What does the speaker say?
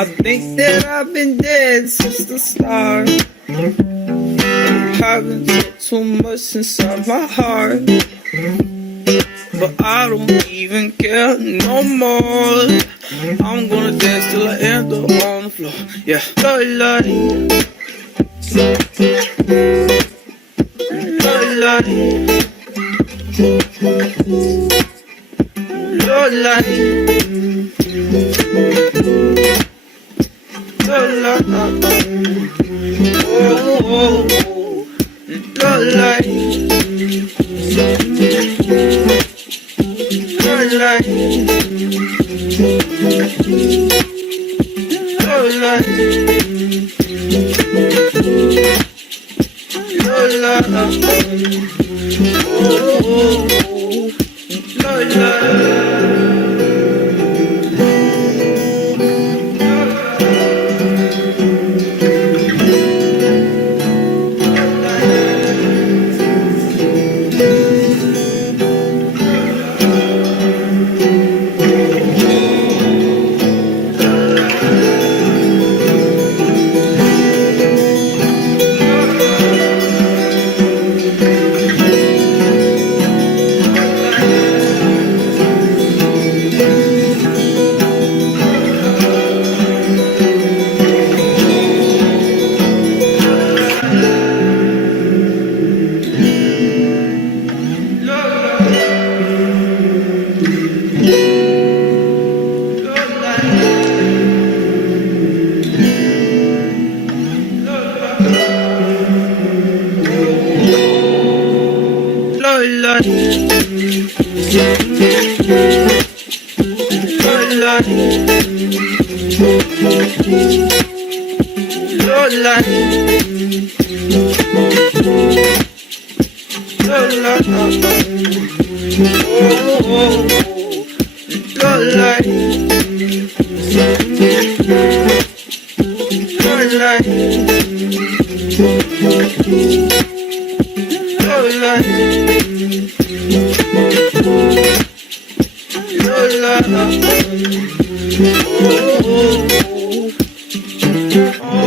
I think that I've been dead since the start. Haven't took too much inside my heart, but I don't even care no more. I'm gonna dance till I end up on the floor. Yeah, la-la-dee, la-la-dee, la-la-dee, la-la-dee, oh, oh, oh, la-la-dee, la-la-dee, oh,